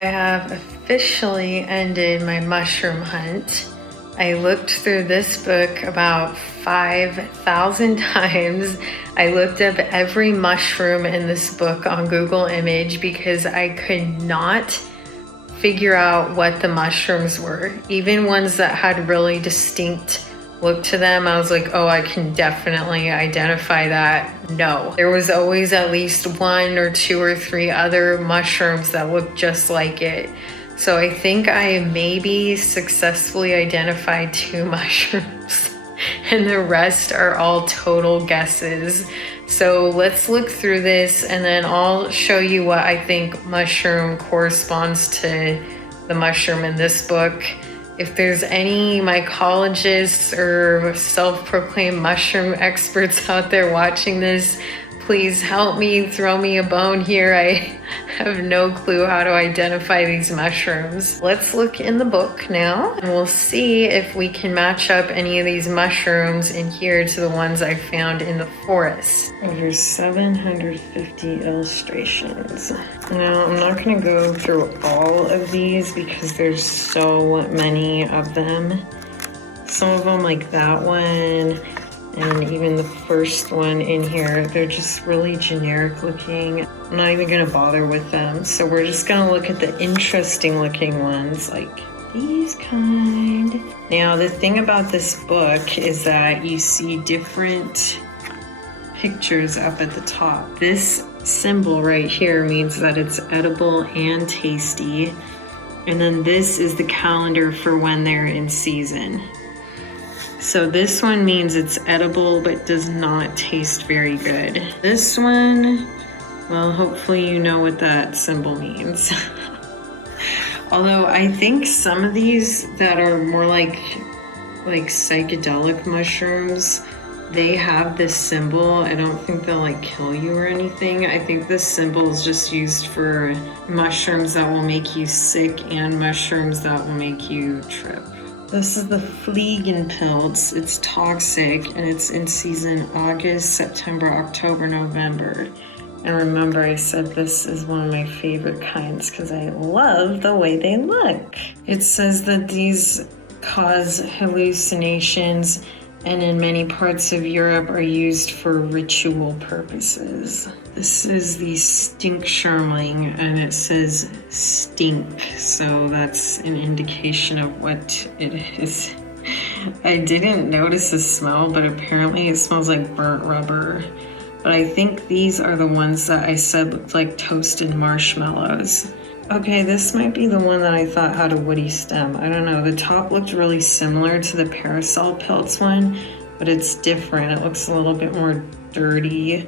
I have officially ended my mushroom hunt. I looked through this book about 5,000 times. I looked up every mushroom in this book on Google Image because I could not figure out what the mushrooms were. Even ones that had really distinct look to them, I was like, oh, I can definitely identify that. No, there was always at least one or two or three other mushrooms that looked just like it. So I think I maybe successfully identified 2 mushrooms and the rest are all total guesses. So let's look through this and then I'll show you what I think mushroom corresponds to the mushroom in this book. If there's any mycologists or self-proclaimed mushroom experts out there watching this, please help me, throw me a bone here. I have no clue how to identify these mushrooms. Let's look in the book now and we'll see if we can match up any of these mushrooms in here to the ones I found in the forest. Over 750 illustrations. Now, I'm not gonna go through all of these because there's so many of them. Some of them, like that one, and even the first one in here, they're just really generic looking. I'm not even gonna bother with them. So we're just gonna look at the interesting looking ones, like these kind. Now, the thing about this book is that you see different pictures up at the top. This symbol right here means that it's edible and tasty. And then this is the calendar for when they're in season. So this one means it's edible but does not taste very good. This one, well, hopefully you know what that symbol means. Although I think some of these that are more like psychedelic mushrooms, they have this symbol. I don't think they'll like kill you or anything. I think this symbol is just used for mushrooms that will make you sick and mushrooms that will make you trip. This is the Fleegan Pelts. It's toxic and it's in season August, September, October, November. And remember, I said this is one of my favorite kinds because I love the way they look. It says that these cause hallucinations and in many parts of Europe are used for ritual purposes. This is the Stink Sherling and it says stink, so that's an indication of what it is. I didn't notice the smell, but apparently it smells like burnt rubber. But I think these are the ones that I said looked like toasted marshmallows. Okay, this might be the one that I thought had a woody stem. I don't know, the top looked really similar to the Parasol Pelts one, but it's different. It looks a little bit more dirty.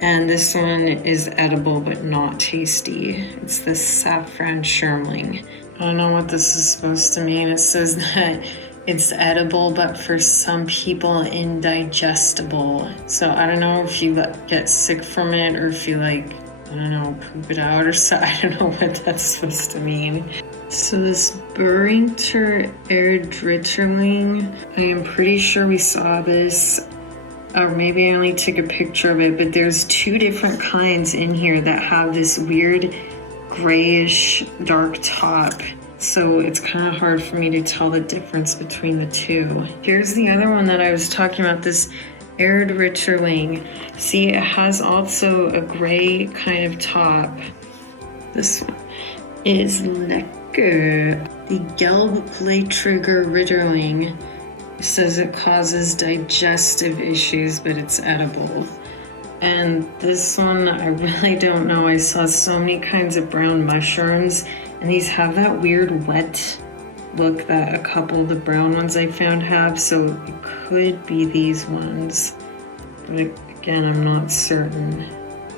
And this one is edible but not tasty. It's the Saffron Sherling. I don't know what this is supposed to mean. It says that it's edible, but for some people indigestible. So I don't know if you get sick from it or if you like, I don't know, poop it out or so. I don't know what that's supposed to mean. So this Erdritterling, I am pretty sure we saw this, or maybe I only took a picture of it, but there's 2 different kinds in here that have this weird grayish dark top. So it's kind of hard for me to tell the difference between the 2. Here's the other one that I was talking about, this Erdritterling. See, it has also a gray kind of top. This one is lecker. The Gelb-Lactrichterling says it causes digestive issues, but it's edible. And this one, I really don't know. I saw so many kinds of brown mushrooms, and these have that weird wet look that a couple of the brown ones I found have, so it could be these ones. But again, I'm not certain.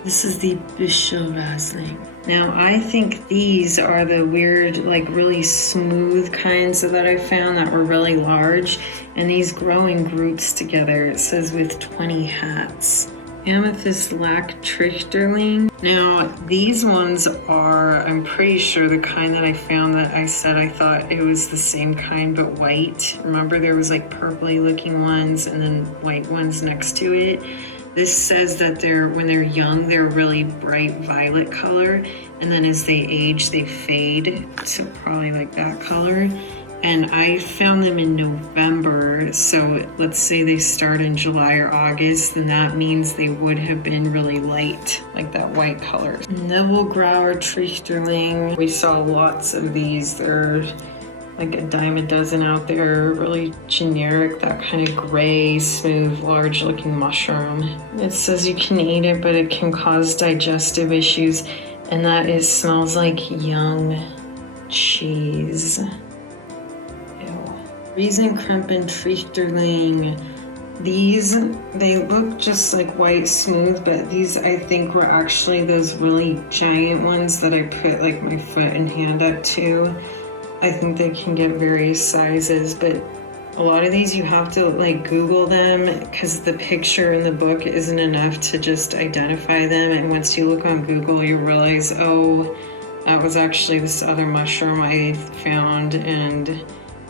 This is the Bischelwasling. Now, I think these are the weird, like really smooth kinds that I found that were really large, and these grow in groups together. It says with 20 hats. Amethyst Lactrichterling. Now, these ones are, I'm pretty sure, the kind that I found that I said I thought it was the same kind but white. Remember there was like purpley looking ones and then white ones next to it? This says that when they're young, they're really bright violet color, and then as they age, they fade to probably like that color. And I found them in November, so let's say they start in July or August, then that means they would have been really light, like that white color. Lactrichterling, we saw lots of these. There are like a dime a dozen out there, really generic, that kind of gray, smooth, large looking mushroom. It says you can eat it, but it can cause digestive issues, and that smells like young cheese. Riesenkrempentrichterling. These, they look just like white smooth, but these I think were actually those really giant ones that I put like my foot and hand up to. I think they can get various sizes, but a lot of these you have to like Google them because the picture in the book isn't enough to just identify them. And once you look on Google, you realize, oh, that was actually this other mushroom I found, and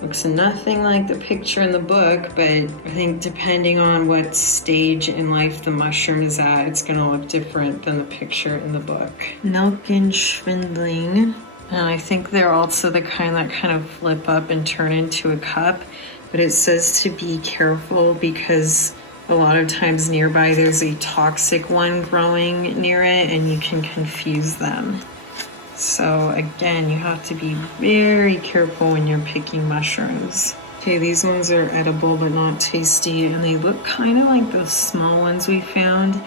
looks nothing like the picture in the book, but I think depending on what stage in life the mushroom is at, it's going to look different than the picture in the book. Nelkenschwindling. And I think they're also the kind that kind of flip up and turn into a cup, but it says to be careful because a lot of times nearby there's a toxic one growing near it and you can confuse them. So again, you have to be very careful when you're picking mushrooms. Okay, these ones are edible but not tasty, and they look kind of like those small ones we found.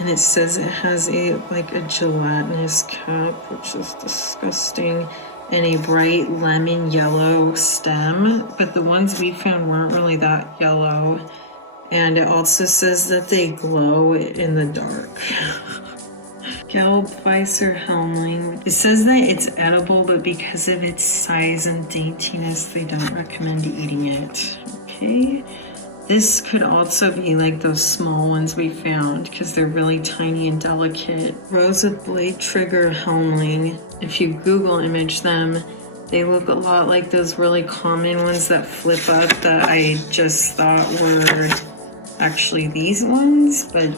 And it says it has a gelatinous cap, which is disgusting, and a bright lemon yellow stem. But the ones we found weren't really that yellow. And it also says that they glow in the dark. Gelbweisser-Helmling. It says that it's edible, but because of its size and daintiness, they don't recommend eating it. Okay. This could also be like those small ones we found because they're really tiny and delicate. Rosa blade trigger Helmling. If you Google image them, they look a lot like those really common ones that flip up that I just thought were actually these ones, but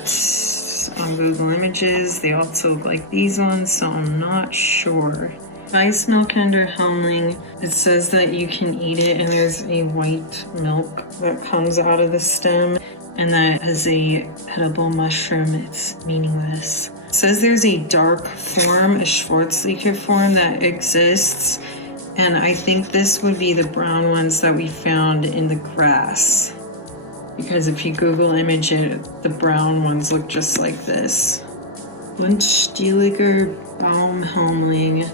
on Google Images they also look like these ones, so I'm not sure. Weissmilchender-Helmling, it says that you can eat it and there's a white milk that comes out of the stem, and that as a edible mushroom it's meaningless. It says there's a dark form, a Schwarzliche form that exists, and I think this would be the brown ones that we found in the grass. Because if you Google image it, the brown ones look just like this. Buntstieliger Baumhelmling.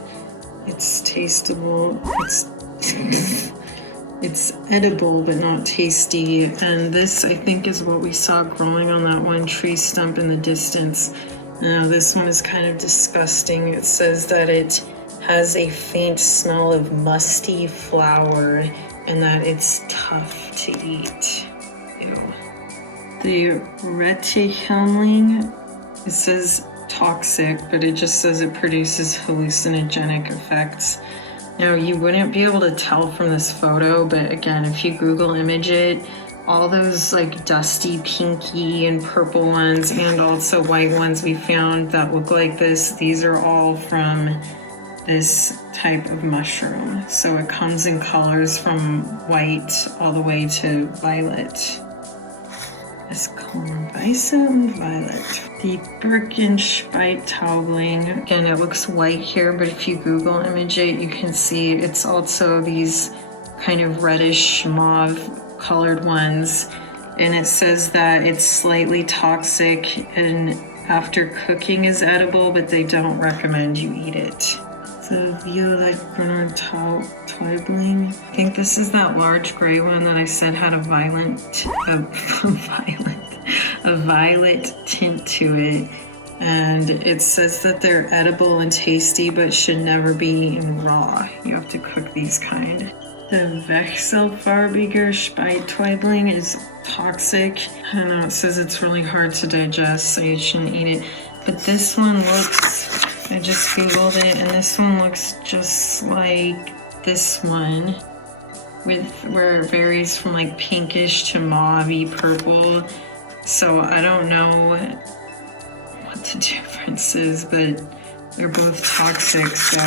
It's tasteable. It's edible but not tasty. And this, I think, is what we saw growing on that one tree stump in the distance. Now this one is kind of disgusting. It says that it has a faint smell of musty flour and that it's tough to eat. Ew. The Retichelmling, it says toxic, but it just says it produces hallucinogenic effects. Now, you wouldn't be able to tell from this photo, but again, if you Google image it, all those like dusty pinky and purple ones and also white ones we found that look like this, these are all from this type of mushroom. So it comes in colors from white all the way to violet. Es kommen weiße und violet. The Birkenspeittaubling. Again, it looks white here, but if you Google image it, you can see it's also these kind of reddish mauve colored ones. And it says that it's slightly toxic and after cooking is edible, but they don't recommend you eat it. The Violet Täubling. I think this is that large gray one that I said had a violet tint to it. And it says that they're edible and tasty, but should never be eaten raw. You have to cook these kind. The Wechselfarbiger Speittäubling is toxic. I don't know, it says it's really hard to digest, so you shouldn't eat it. But this one looks, I just Googled it, and this one looks just like this one, where it varies from like pinkish to mauve-y purple. So I don't know what the difference is, but they're both toxic, so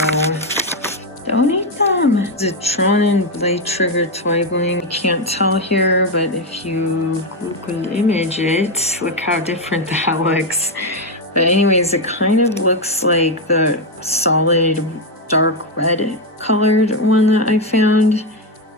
don't eat them. The Tronin blade trigger twiggling. You can't tell here, but if you Google image it, look how different that looks. But anyways, it kind of looks like the solid dark red colored one that I found.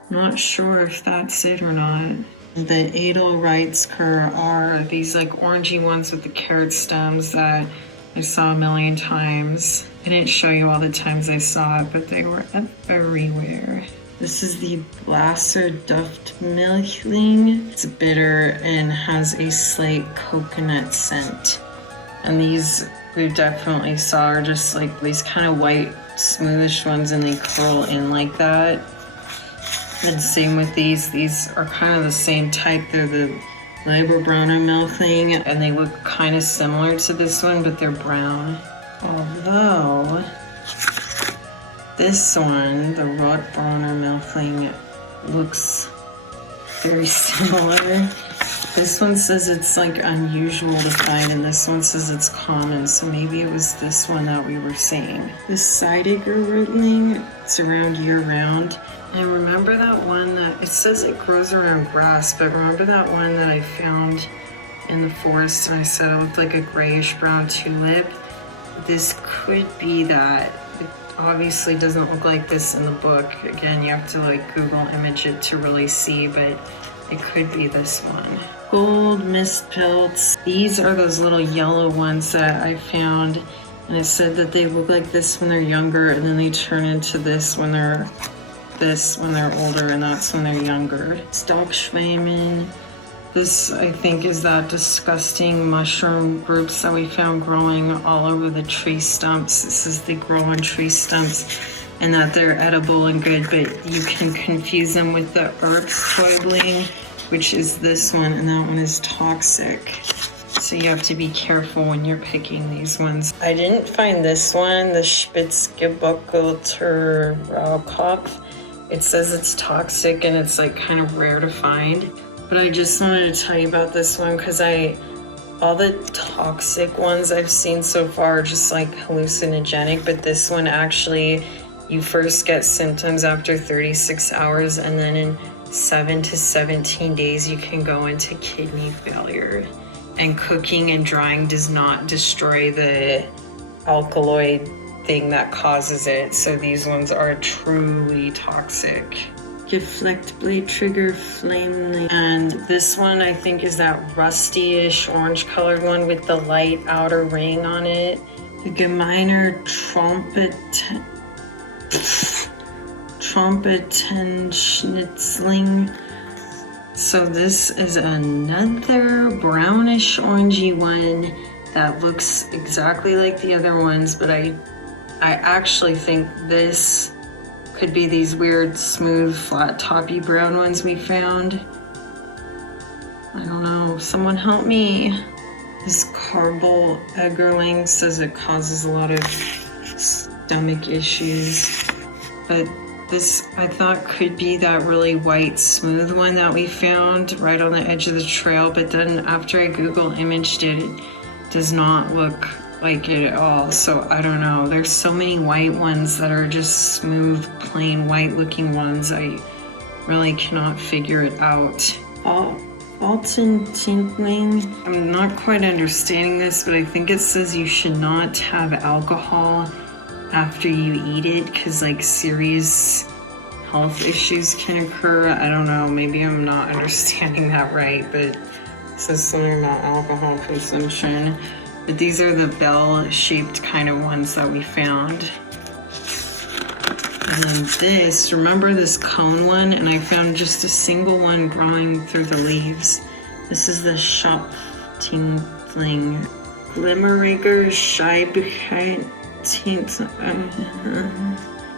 Not sure if that's it or not. The Edelreizker are these like orangey ones with the carrot stems that I saw a million times. I didn't show you all the times I saw it, but they were everywhere. This is the Blasser Duftmilchling. It's bitter and has a slight coconut scent. And these we definitely saw are just like these kind of white, smoothish ones, and they curl in like that. And same with these. These are kind of the same type. They're the Leiberbrauner Milchling, and they look kind of similar to this one, but they're brown. Although this one, the Rotbrauner Milchling, looks very similar. This one says it's like unusual to find, and this one says it's common, so maybe it was this one that we were seeing. This Seidiger Rootling, it's around year round. And remember that one that, it says it grows around grass, but remember that one that I found in the forest and I said it looked like a grayish brown tulip? This could be that. It obviously doesn't look like this in the book. Again, you have to like Google image it to really see, but it could be this one. Gold Mist Pelts. These are those little yellow ones that I found, and it said that they look like this when they're younger, and then they turn into this when they're older, and that's when they're younger. Stockschwammen. This, I think, is that disgusting mushroom groups that we found growing all over the tree stumps. This is they grow on tree stumps, and that they're edible and good, but you can confuse them with the Erbsträubling, which is this one, and that one is toxic. So you have to be careful when you're picking these ones. I didn't find this one, the Spitzgebockelter Raukopf. It says it's toxic and it's like kind of rare to find. But I just wanted to tell you about this one because all the toxic ones I've seen so far are just like hallucinogenic, but this one actually, you first get symptoms after 36 hours, and then in 7 to 17 days you can go into kidney failure. And cooking and drying does not destroy the alkaloid thing that causes it, so these ones are truly toxic. Geflecht Blade Trigger Flame, and this one I think is that rusty-ish orange colored one with the light outer ring on it. The Gemeiner Trompetenschnitzling. So this is another brownish orangey one that looks exactly like the other ones, but I actually think this could be these weird smooth flat toppy brown ones we found. I don't know, someone help me. This Carbol Eggerling says it causes a lot of stomach issues, but this I thought could be that really white smooth one that we found right on the edge of the trail, but then after I Google imaged it, it does not look like it at all. So I don't know, there's so many white ones that are just smooth, plain white looking ones. I really cannot figure it out. Alton Tinkling. I'm not quite understanding this, but I think it says you should not have alcohol after you eat it because like serious health issues can occur. I don't know, maybe I'm not understanding that right, but it says something about alcohol consumption. But these are the bell-shaped kind of ones that we found. And then this, remember this cone one? And I found just a single one growing through the leaves. This is the Schopftinkling. Glimmeriger Scheibigkeit.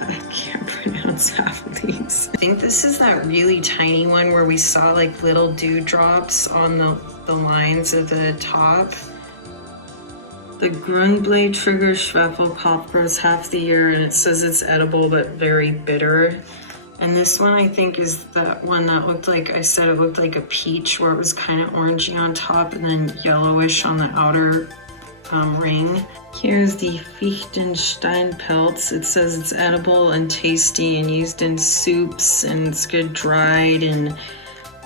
I can't pronounce half of these. I think this is that really tiny one where we saw like little dewdrops on the lines of the top. The Grundblade Trigger Schwefelkopf grows half the year, and it says it's edible but very bitter. And this one I think is the one that looked like, I said it looked like a peach, where it was kind of orangey on top and then yellowish on the outer ring. Here's the Fiftenstein Pelts. It says it's edible and tasty and used in soups, and it's good dried. And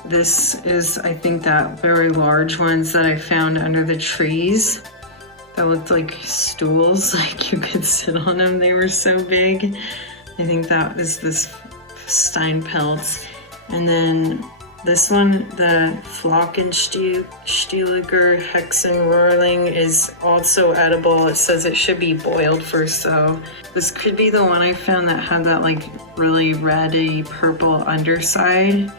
this is, I think, that very large ones that I found under the trees that looked like stools, like you could sit on them. They were so big. I think that is this Stein Pelts. And then this one, the Fleegan Hexen Roarling, is also edible. It says it should be boiled first though. This could be the one I found that had that like really reddy purple underside,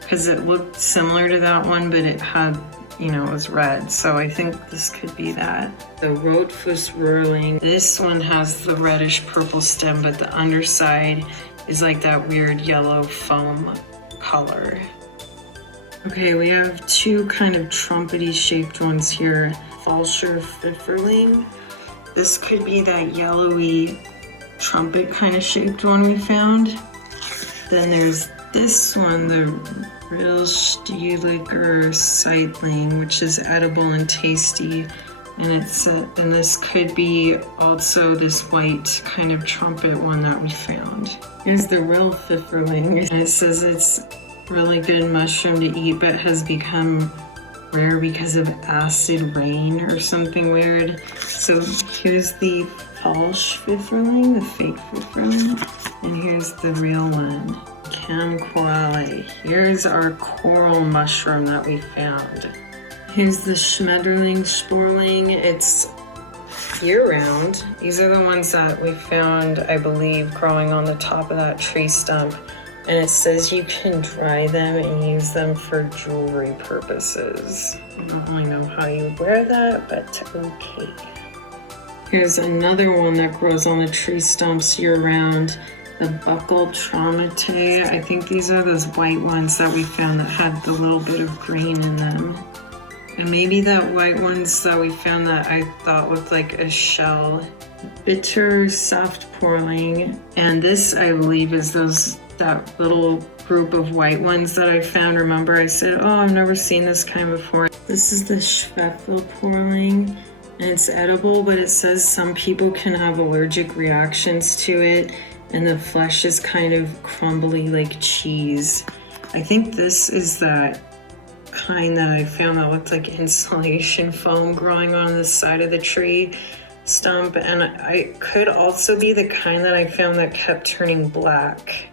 because it looked similar to that one, but it had, you know, it was red. So I think this could be that. The Amethyst Lactrichterling. This one has the reddish purple stem, but the underside is like that weird yellow foam color. Okay, we have two kind of trumpety shaped ones here. Fiftenstein. This could be that yellowy trumpet kind of shaped one we found. Then there's this one, the Real Steeliger Sightling, which is edible and tasty. And and this could be also this white kind of trumpet one that we found. Here's the Real Fiftenstein, and it says it's really good mushroom to eat, but has become rare because of acid rain or something weird. So here's the false Fiftenstein, the fake Fiftenstein, and here's the real one. Camcorale. Here's our coral mushroom that we found. Here's the Schmetterling Sporling. It's year-round. These are the ones that we found, I believe, growing on the top of that tree stump. And it says you can dry them and use them for jewelry purposes. I don't really know how you wear that, but okay. Here's another one that grows on the tree stumps year-round. The Buccal Traumate. I think these are those white ones that we found that had the little bit of green in them. And maybe that white ones that we found that I thought looked like a shell. Bitter Soft Porling. And this, I believe, is that little group of white ones that I found. Remember I said, oh, I've never seen this kind before. This is the Schwefel Porling, and it's edible, but it says some people can have allergic reactions to it, and the flesh is kind of crumbly like cheese. I think this is that kind that I found that looked like insulation foam growing on the side of the tree stump, and I could also be the kind that I found that kept turning black,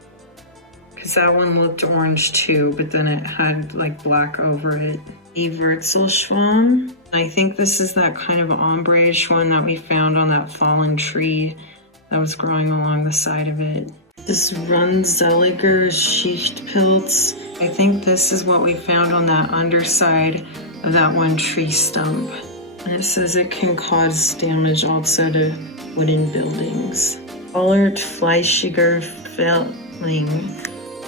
because that one looked orange too, but then it had like black over it. The Wurzelschwamm. I think this is that kind of ombre-ish one that we found on that fallen tree that was growing along the side of it. This Runzeliger Schichtpilz. I think this is what we found on that underside of that one tree stump. And it says it can cause damage also to wooden buildings. Allert Fleischiger Felling.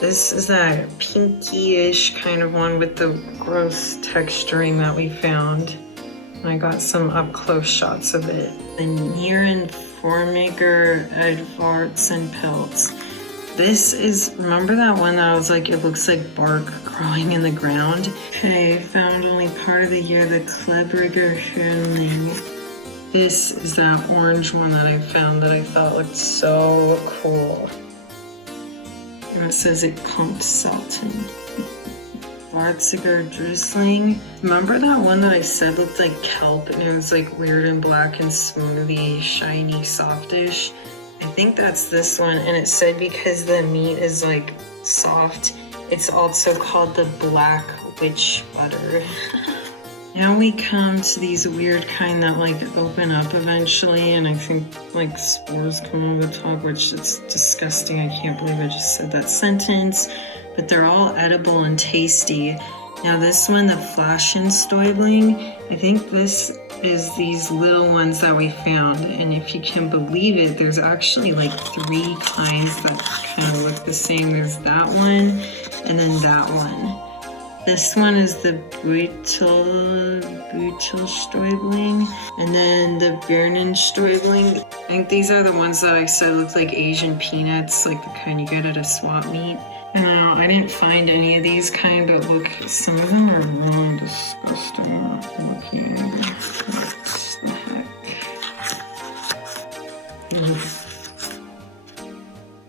This is that pinky-ish kind of one with the gross texturing that we found. And I got some up-close shots of it. The Nierenformiger Edvardsen Pelts. This is, remember that one that I was like, it looks like bark growing in the ground? Okay, found only part of the year, the Klebriger Hörnling. This is that orange one that I found that I thought looked so cool. And it says it Comps Salton. Barziger Drizzling. Remember that one that I said looked like kelp and it was like weird and black and smoothie, shiny, softish? I think that's this one, and it said because the meat is like soft, it's also called the Black Witch Butter. Now we come to these weird kind that like open up eventually, and I think like spores come over the top, which is disgusting. I can't believe I just said that sentence, but they're all edible and tasty. Now this one, the Flaschenstäubling, I think this is these little ones that we found, and if you can believe it, there's actually like 3 kinds that kind of look the same. There's that one and then that one. This one is the Beutelstäubling, and then the Birnenstäubling. I think these are the ones that I said look like Asian peanuts, like the kind you get at a swap meet. I didn't find any of these kind, but look, some of them are really disgusting looking. What the heck? Ugh.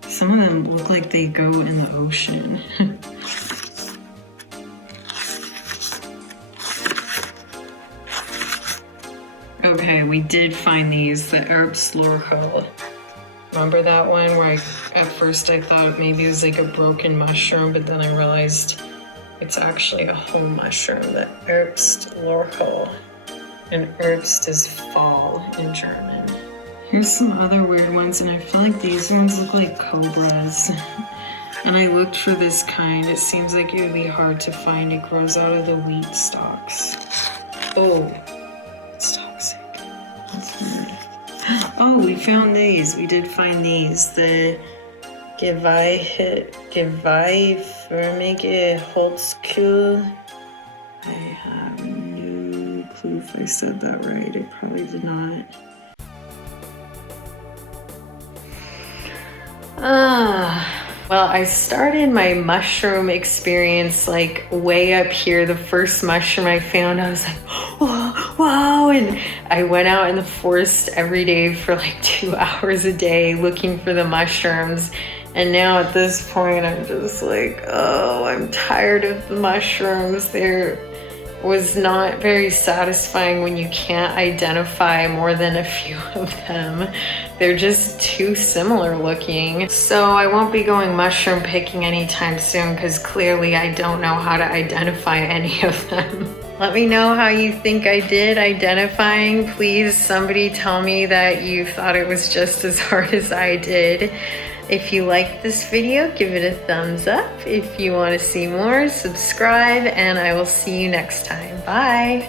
Some of them look like they go in the ocean. Okay, we did find these, the Amethyst Lactrichterling. Remember that one where at first I thought maybe it was like a broken mushroom, but then I realized it's actually a whole mushroom, the Amethyst Lactrichterling. And Herbst is fall in German. Here's some other weird ones, and I feel like these ones look like cobras. And I looked for this kind. It seems like it would be hard to find. It grows out of the wheat stalks. Oh, it's toxic. That's weird. Oh, we found these. We did find these. The Geweihförmige Holzkuhl. I have no clue if I said that right. I probably did not. Well, I started my mushroom experience like way up here. The first mushroom I found, I was like, wow. And I went out in the forest every day for like 2 hours a day looking for the mushrooms. And now at this point, I'm just like, oh, I'm tired of the mushrooms. There was not very satisfying when you can't identify more than a few of them. They're just too similar looking. So I won't be going mushroom picking anytime soon because clearly I don't know how to identify any of them. Let me know how you think I did identifying. Please, somebody tell me that you thought it was just as hard as I did. If you liked this video, give it a thumbs up. If you want to see more, subscribe, and I will see you next time. Bye.